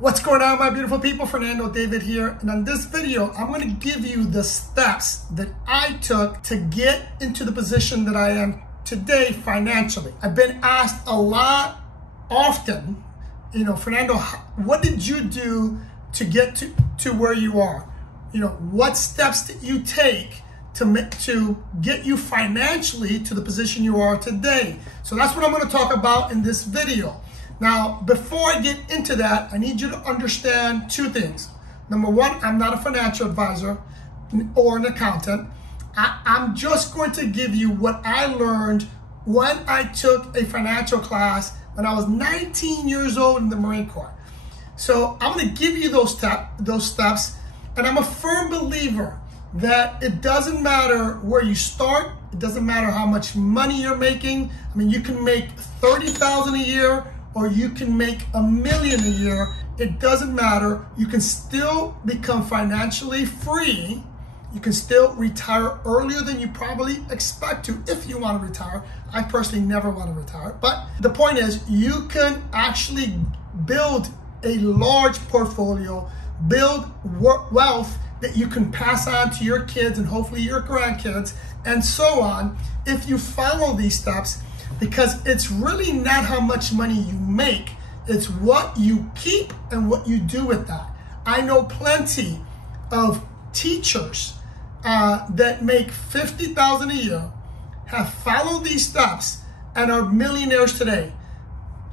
What's going on, my beautiful people? Fernando David here, and on this video I'm going to give you the steps that I took to get into the position that I am today financially. I've been asked a lot often, Fernando, what did you do to get to where you are? What steps did you take to get you financially to the position you are today? So that's what I'm going to talk about in this video. Now, before I get into that, I need you to understand two things. Number one, I'm not a financial advisor or an accountant. I'm just going to give you what I learned when I took a financial class when I was 19 years old in the Marine Corps. So I'm going to give you those steps, and I'm a firm believer that it doesn't matter where you start. It doesn't matter how much money you're making. I mean, you can make $30,000 a year, or you can make $1 million a year. It doesn't matter. You can still become financially free. You can still retire earlier than you probably expect to if you want to retire. I personally never want to retire. But the point is, you can actually build a large portfolio, build wealth that you can pass on to your kids and hopefully your grandkids and so on if you follow these steps. Because it's really not how much money you make, it's what you keep and what you do with that. I know plenty of teachers that make $50,000 a year, have followed these steps, and are millionaires today.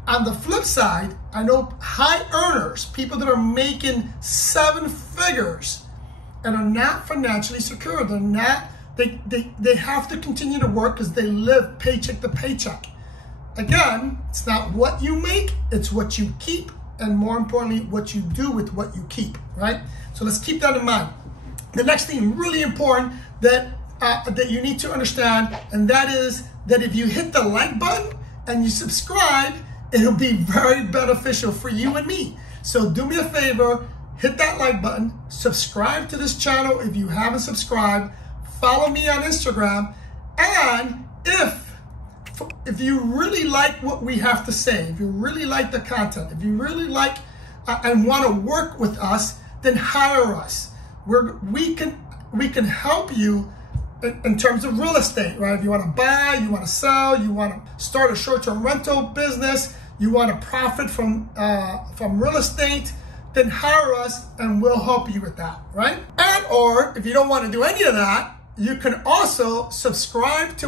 On the flip side, I know high earners, people that are making 7 figures and are not financially secure. They're not. They have to continue to work because they live paycheck to paycheck. Again, it's not what you make, it's what you keep, and more importantly, what you do with what you keep, right? So let's keep that in mind. The next thing really important that you need to understand, and that is that if you hit the like button and you subscribe, it'll be very beneficial for you and me. So do me a favor, hit that like button, subscribe to this channel if you haven't subscribed, follow me on Instagram, and if you really like what we have to say, if you really like the content, if you really like and want to work with us, then hire us. We can help you in terms of real estate, right? If you want to buy, you want to sell, you want to start a short-term rental business, you want to profit from real estate, then hire us and we'll help you with that, right? And or if you don't want to do any of that, you can also subscribe to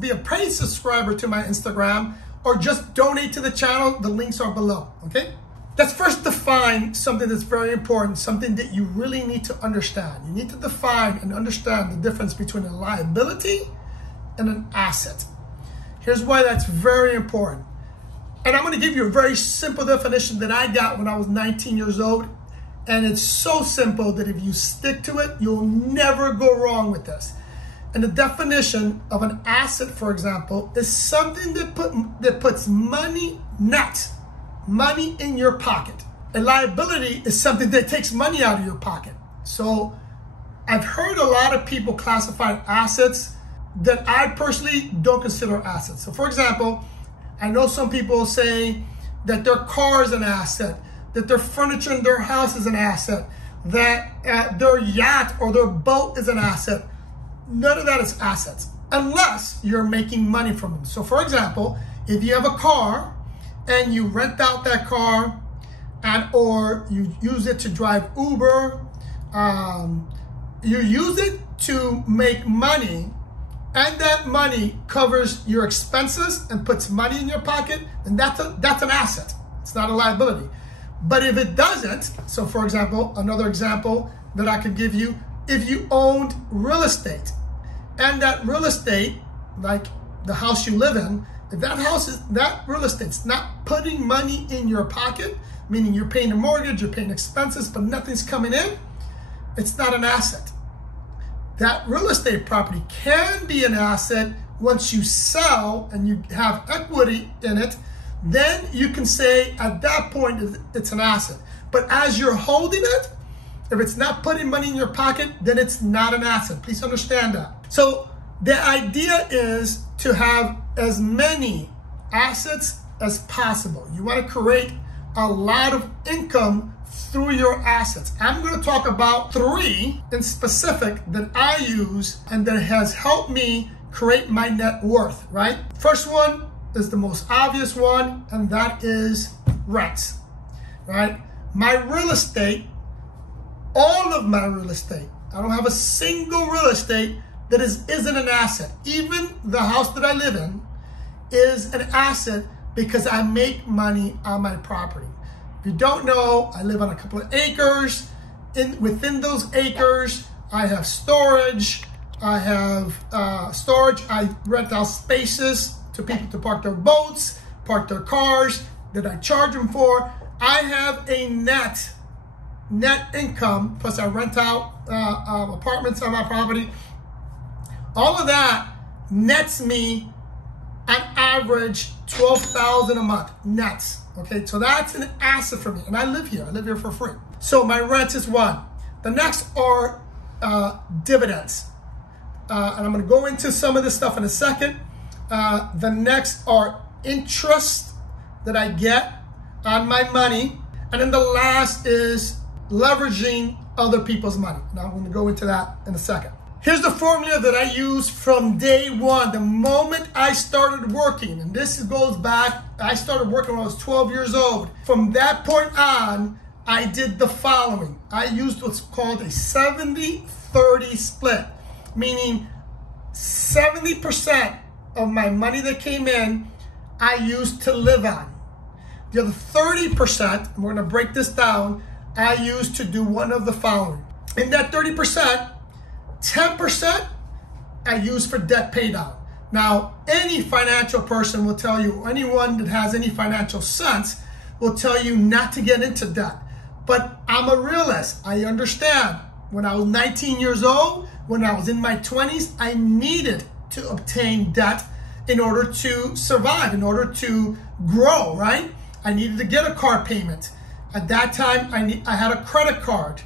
be a paid subscriber to my Instagram, or just donate to the channel. The links are below, okay? Let's first define something that's very important, something that you really need to understand. You need to define and understand the difference between a liability and an asset. Here's why that's very important. And I'm going to give you a very simple definition that I got when I was 19 years old. And it's so simple that if you stick to it, you'll never go wrong with this. And the definition of an asset, for example, is something that puts money in your pocket. A liability is something that takes money out of your pocket. So I've heard a lot of people classify assets that I personally don't consider assets. So for example, I know some people say that their car is an asset, that their furniture in their house is an asset, that their yacht or their boat is an asset. None of that is assets unless you're making money from them. So for example, if you have a car and you rent out that car or you use it to drive Uber, you use it to make money, and that money covers your expenses and puts money in your pocket, then that's an asset. It's not a liability. But if it doesn't, so for example, another example that I could give you, if you owned real estate and that real estate, like the house you live in, if that real estate's not putting money in your pocket, meaning you're paying a mortgage, you're paying expenses, but nothing's coming in, it's not an asset. That real estate property can be an asset once you sell and you have equity in it. Then you can say at that point it's an asset. But as you're holding it, if it's not putting money in your pocket, then it's not an asset. Please understand that. So the idea is to have as many assets as possible. You want to create a lot of income through your assets. I'm going to talk about 3 in specific that I use and that has helped me create my net worth, right? First one is the most obvious one, and that is rents, right? My real estate, all of my real estate, I don't have a single real estate that isn't an asset. Even the house that I live in is an asset because I make money on my property. If you don't know, I live on a couple of acres. Within those acres, I have storage. I rent out spaces to people to park their boats, park their cars that I charge them for. I have a net income, plus I rent out apartments on my property. All of that nets me on average $12,000 a month nets. Okay, so that's an asset for me, and I live here for free. So my rent is one. The next are dividends, and I'm going to go into some of this stuff in a second. The next are interest that I get on my money, and then the last is leveraging other people's money. Now I'm going to go into that in a second. Here's the formula that I use from day one, the moment I started working. And this goes back, I started working when I was 12 years old. From that point on, I did the following. I used what's called a 70-30 split, meaning 70% of my money that came in, I used to live on. The other 30%, and we're gonna break this down, I used to do one of the following. In that 30%, 10% I use for debt pay down. Now, any financial person will tell you, anyone that has any financial sense will tell you not to get into debt. But I'm a realist. I understand. When I was 19 years old, when I was in my 20s, I needed to obtain debt in order to survive, in order to grow, right? I needed to get a car payment. At that time, I had a credit card.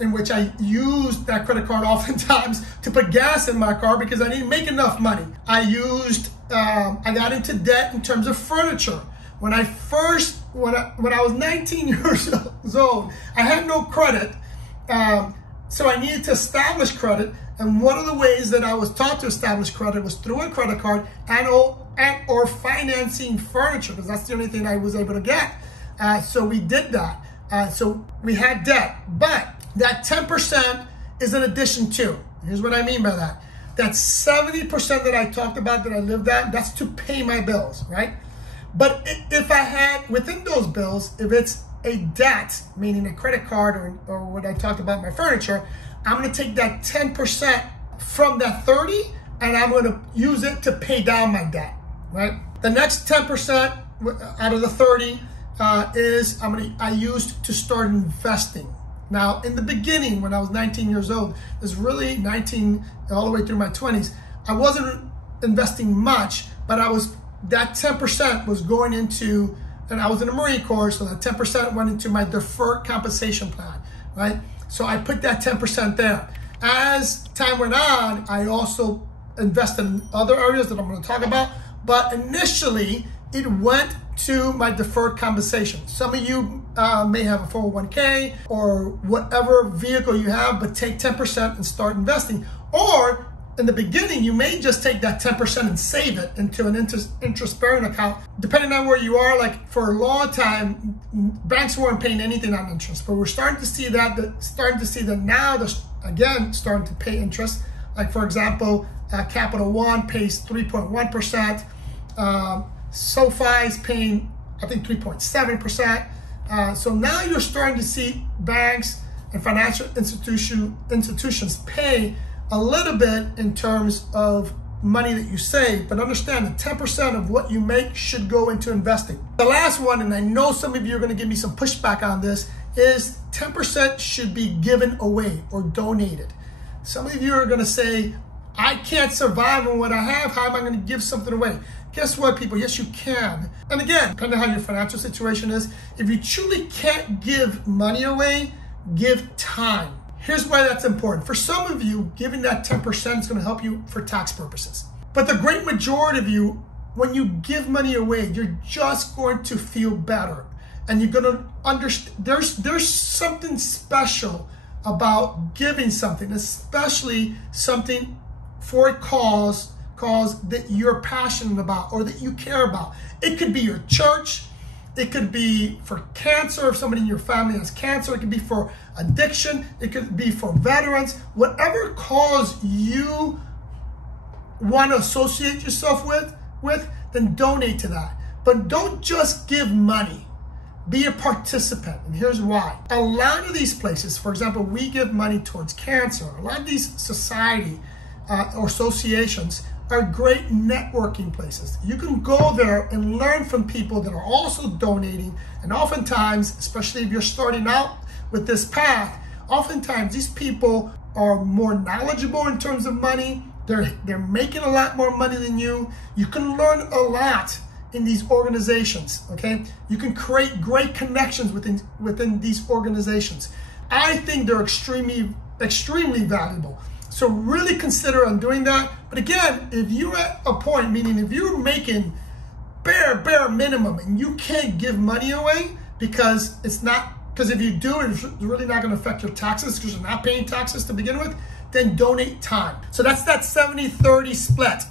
In which I used that credit card oftentimes to put gas in my car because I didn't make enough money. I got into debt in terms of furniture. When I was 19 years old, I had no credit, so I needed to establish credit. And one of the ways that I was taught to establish credit was through a credit card or financing furniture, because that's the only thing I was able to get. So we did that. So we had debt, but that 10% is an addition to. Here's what I mean by that. That 70% that I talked about that I lived at, that's to pay my bills, right? But if I had, within those bills, if it's a debt, meaning a credit card or what I talked about, my furniture, I'm gonna take that 10% from that 30 and I'm gonna use it to pay down my debt, right? The next 10% out of the 30 I used to start investing. Now, in the beginning, when I was 19 years old, it was really 19 all the way through my 20s, I wasn't investing much, but that 10% was going into, and I was in the Marine Corps, so that 10% went into my deferred compensation plan, right? So I put that 10% there. As time went on, I also invested in other areas that I'm going to talk about, but initially, it went to my deferred compensation. Some of you may have a 401k or whatever vehicle you have, but take 10% and start investing. Or in the beginning, you may just take that 10% and save it into an interest-bearing account. Depending on where you are, like for a long time, banks weren't paying anything on interest, but we're starting to see that now they're again starting to pay interest. Like for example, Capital One pays 3.1%. SoFi is paying, I think, 3.7%. So now you're starting to see banks and financial institutions pay a little bit in terms of money that you save, but understand that 10% of what you make should go into investing. The last one, and I know some of you are going to give me some pushback on this, is 10% should be given away or donated. Some of you are going to say, I can't survive on what I have. How am I going to give something away? Guess what, people? Yes, you can. And again, depending on how your financial situation is, if you truly can't give money away, give time. Here's why that's important. For some of you, giving that 10% is going to help you for tax purposes. But the great majority of you, when you give money away, you're just going to feel better. and you're gonna understand there's something special about giving something, especially something for a cause that you're passionate about or that you care about. It could be your church, it could be for cancer, if somebody in your family has cancer, it could be for addiction, it could be for veterans. Whatever cause you want to associate yourself with, then donate to that. But don't just give money. Be a participant, and here's why. A lot of these places, for example, we give money towards cancer. A lot of these society or associations are great networking places. You can go there and learn from people that are also donating, and oftentimes, especially if you're starting out with this path, oftentimes these people are more knowledgeable in terms of money. They're making a lot more money than you. You can learn a lot in these organizations, okay? You can create great connections within these organizations. I think they're extremely valuable. So really consider on doing that. But again, if you're at a point, meaning if you're making bare minimum and you can't give money away because if you do, it's really not gonna affect your taxes because you're not paying taxes to begin with, then donate time. So that's that 70-30 split.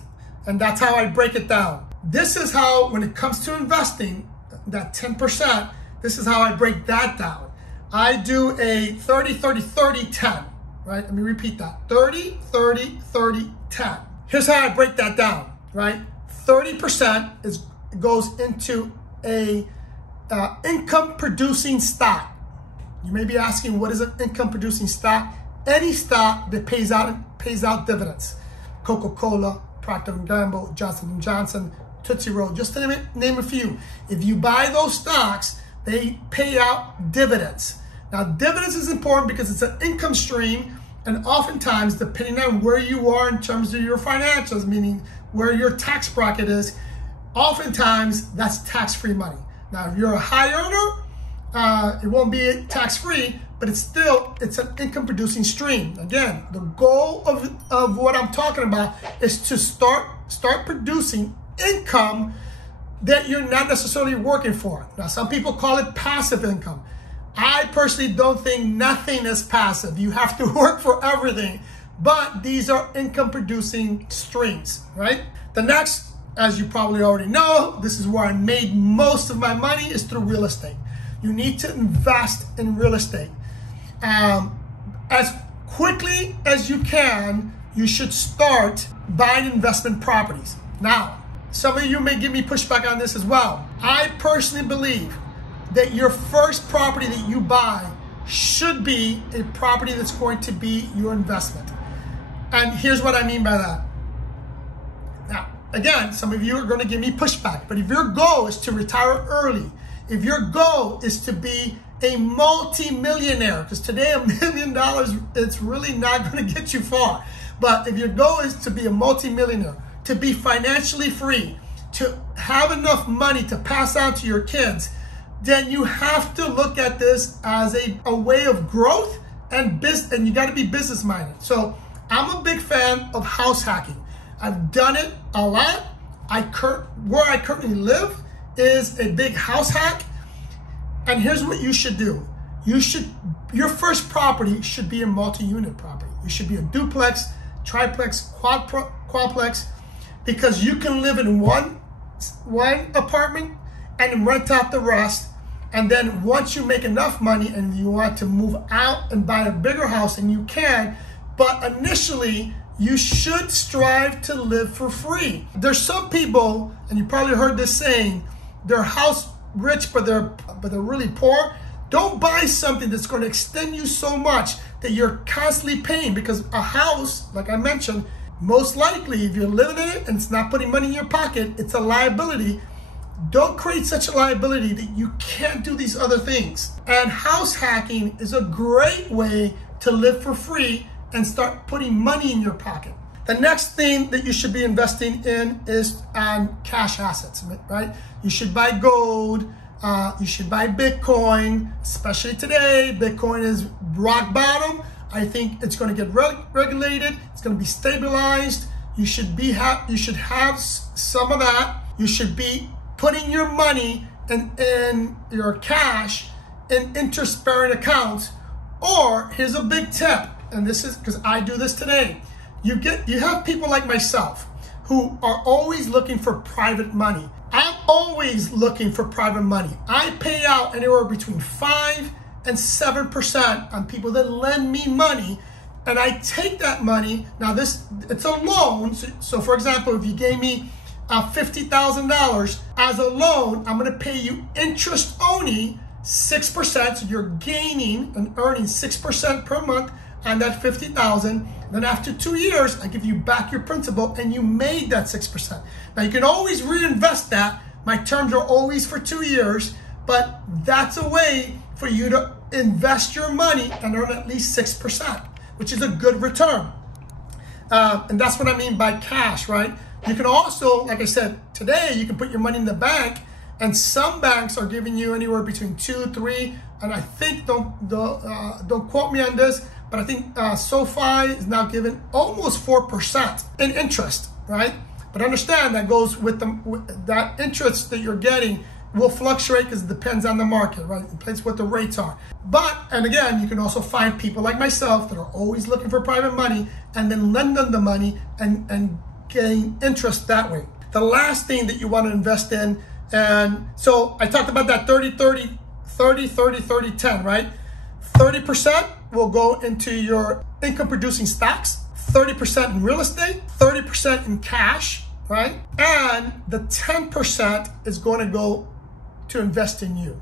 And that's how I break it down. This is how, when it comes to investing, that 10%, this is how I break that down. I do a 30-30-30-10, right? Let me repeat that. 30-30-30-10. Here's how I break that down, right? 30% goes into a income producing stock. You may be asking, what is an income producing stock? Any stock that pays out dividends. Coca-Cola, Procter & Gamble, Johnson & Johnson, Tootsie Roll, just to name a few. If you buy those stocks, they pay out dividends. Now, dividends is important because it's an income stream, and oftentimes, depending on where you are in terms of your financials, meaning where your tax bracket is, oftentimes that's tax-free money. Now, if you're a high earner, it won't be tax-free, but it's an income-producing stream. Again, the goal of what I'm talking about is to start producing income that you're not necessarily working for. Now, some people call it passive income. I personally don't think nothing is passive. You have to work for everything, but these are income-producing streams, right? The next, as you probably already know, this is where I made most of my money, is through real estate. You need to invest in real estate. As quickly as you can, you should start buying investment properties. Now, some of you may give me pushback on this as well. I personally believe that your first property that you buy should be a property that's going to be your investment. And here's what I mean by that. Now, again, some of you are going to give me pushback, but if your goal is to retire early, if your goal is to be a multi-millionaire, because today $1 million, it's really not going to get you far. But if your goal is to be a multi-millionaire, to be financially free, to have enough money to pass on to your kids, then you have to look at this as a way of growth and you got to be business minded. So I'm a big fan of house hacking. I've done it a lot. Where I currently live is a big house hack. And here's what you should do. Your first property should be a multi-unit property. It should be a duplex, triplex, quadplex, because you can live in one apartment and rent out the rest. And then once you make enough money and you want to move out and buy a bigger house, and you can, but initially you should strive to live for free. There's some people, and you probably heard this saying, they're house rich, but they're really poor. Don't buy something that's going to extend you so much that you're constantly paying, because a house, like I mentioned, most likely if you're living in it and it's not putting money in your pocket, it's a liability. Don't create such a liability that you can't do these other things. And house hacking is a great way to live for free and start putting money in your pocket. The next thing that you should be investing in is on cash assets, right? You should buy gold, you should buy Bitcoin, especially today. Bitcoin is rock bottom. I think it's going to get regulated. It's going to be stabilized. You should have some of that. You should be putting your money in your cash in interest-bearing accounts. Or here's a big tip, and this is because I do this today. You have people like myself who are always looking for private money. I'm always looking for private money. I pay out anywhere between 5 and 7% on people that lend me money, and I take that money. Now it's a loan. So for example, if you gave me $50,000 as a loan, I'm gonna pay you interest only 6%. So you're gaining and earning 6% per month on that $50,000. Then after 2 years, I give you back your principal and you made that 6%. Now you can always reinvest that. My terms are always for 2 years, but that's a way for you to invest your money and earn at least 6%, which is a good return. And that's what I mean by cash, right? You can also, like I said, today you can put your money in the bank, and some banks are giving you anywhere between 2, 3, and I think, don't quote me on this, but I think SoFi is now giving almost 4% in interest, right? But understand that goes with that interest that you're getting will fluctuate because it depends on the market, right? It depends what the rates are. But, and again, you can also find people like myself that are always looking for private money and then lend them the money and gain interest that way. The last thing that you want to invest in, and so I talked about that 30, 30, 30, 30, 30, 10, right? 30% will go into your income producing stocks, 30% in real estate, 30% in cash, right? And the 10% is going to go to invest in you.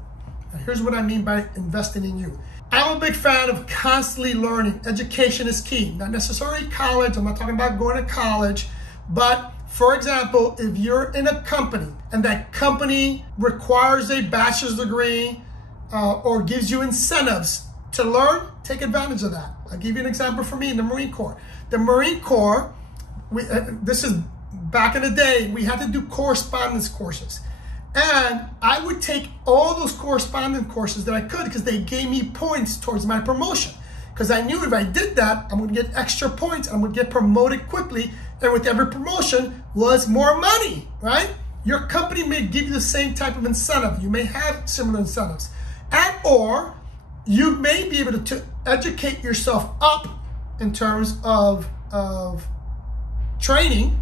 Now, here's what I mean by investing in you. I'm a big fan of constantly learning. Education is key. Not necessarily college. I'm not talking about going to college, but for example, if you're in a company and that company requires a bachelor's degree or gives you incentives to learn, take advantage of that. I'll give you an example for me in the Marine Corps. The Marine Corps, this is back in the day, we had to do correspondence courses. And I would take all those correspondence courses that I could because they gave me points towards my promotion. Because I knew if I did that, I'm going to get extra points. I'm going to get promoted quickly. And with every promotion was more money, right? Your company may give you the same type of incentive. You may have similar incentives. And or you may be able to educate yourself up in terms of training,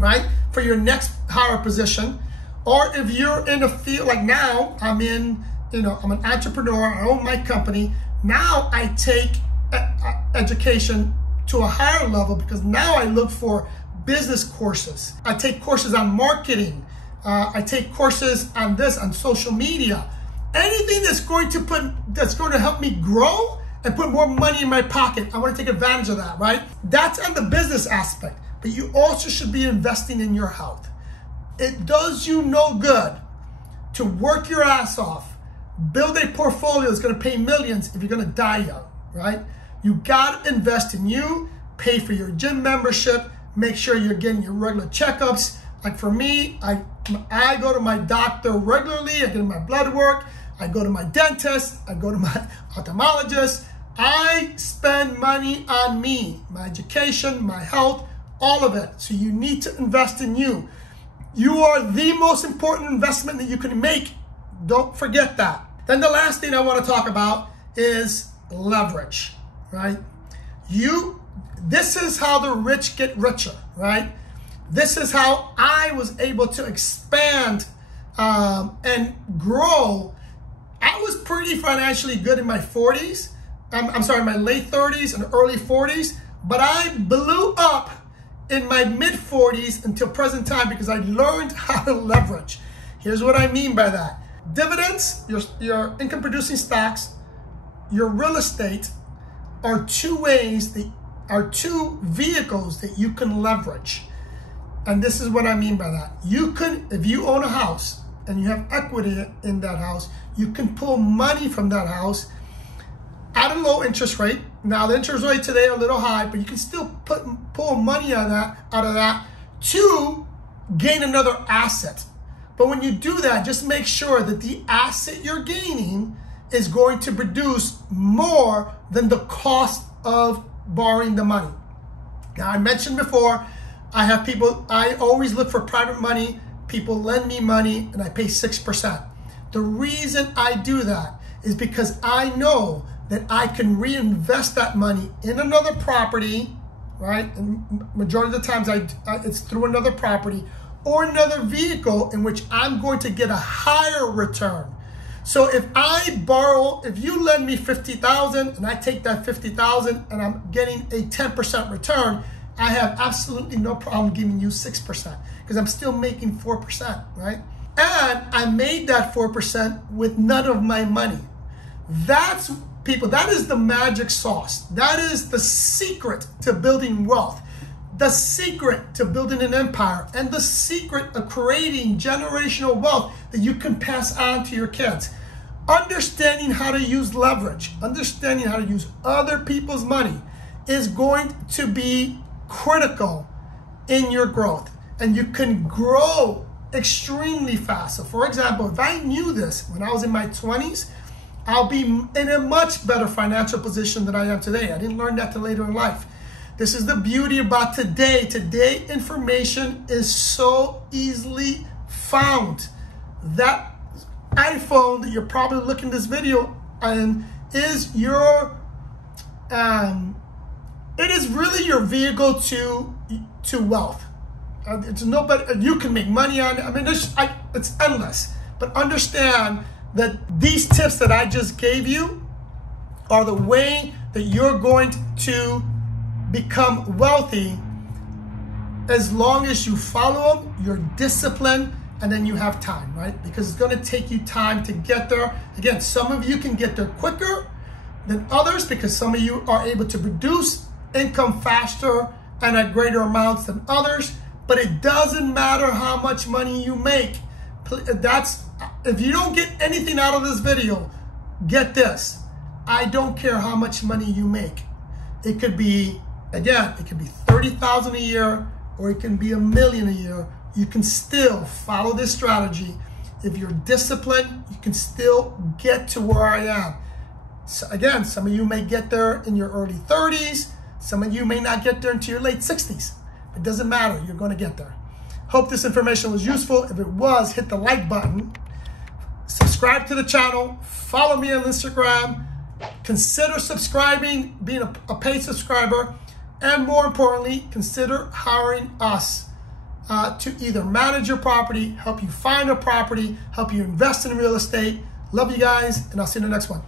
right? For your next higher position. Or if you're in a field like now, I'm an entrepreneur, I own my company. Now I take education to a higher level because now I look for business courses. I take courses on marketing. I take courses on on social media. Anything that's going to help me grow and put more money in my pocket. I want to take advantage of that, right? That's on the business aspect, but you also should be investing in your health. It does you no good to work your ass off, build a portfolio that's going to pay millions if you're going to die young, right? You got to invest in you, pay for your gym membership, make sure you're getting your regular checkups. Like for me, I go to my doctor regularly, I get my blood work, I go to my dentist, I go to my ophthalmologist. I spend money on me, my education, my health, all of it. So you need to invest in you. You are the most important investment that you can make. Don't forget that. Then the last thing I want to talk about is leverage, right? This is how the rich get richer, right? This is how I was able to expand and grow. I was pretty financially good in my 40s. My late 30s and early 40s, but I blew up in my mid 40s until present time because I learned how to leverage. Here's what I mean by that. Dividends, your income producing stocks, your real estate are two vehicles that you can leverage. And this is what I mean by that. You could, if you own a house and you have equity in that house, you can pull money from that house at a low interest rate. Now the interest rate today are a little high, but you can still pull money out of that to gain another asset. But when you do that, just make sure that the asset you're gaining is going to produce more than the cost of borrowing the money. Now I mentioned before, I always look for private money. People lend me money and I pay 6%. The reason I do that is because I know that I can reinvest that money in another property, right? And majority of the times it's through another property or another vehicle in which I'm going to get a higher return. So if you lend me $50,000 and I take that $50,000 and I'm getting a 10% return, I have absolutely no problem giving you 6% because I'm still making 4%, right? And I made that 4% with none of my money. That is the magic sauce. That is the secret to building wealth, the secret to building an empire, and the secret of creating generational wealth that you can pass on to your kids. Understanding how to use leverage, understanding how to use other people's money is going to be critical in your growth, and you can grow extremely fast. So for example, if I knew this when I was in my 20s, I'll be in a much better financial position than I am today. I didn't learn that till later in life. This is the beauty about today. Today, information is so easily found. That iPhone that you're probably looking at this video and is your, it is really your vehicle to wealth. It's no better. You can make money on it. I mean, it's endless. But understand that these tips that I just gave you are the way that you're going to become wealthy as long as you follow them, you're disciplined, and then you have time, right? Because it's going to take you time to get there. Again, some of you can get there quicker than others because some of you are able to produce income faster and at greater amounts than others. But it doesn't matter how much money you make. If you don't get anything out of this video, get this. I don't care how much money you make. It could be, again, it could be $30,000 a year, or it can be $1 million a year. You can still follow this strategy. If you're disciplined, you can still get to where I am. So again, some of you may get there in your early 30s. Some of you may not get there into your late 60s. It doesn't matter, you're going to get there. Hope this information was useful. If it was, hit the like button. Subscribe to the channel. Follow me on Instagram. Consider subscribing, being a paid subscriber. And more importantly, consider hiring us to either manage your property, help you find a property, help you invest in real estate. Love you guys, and I'll see you in the next one.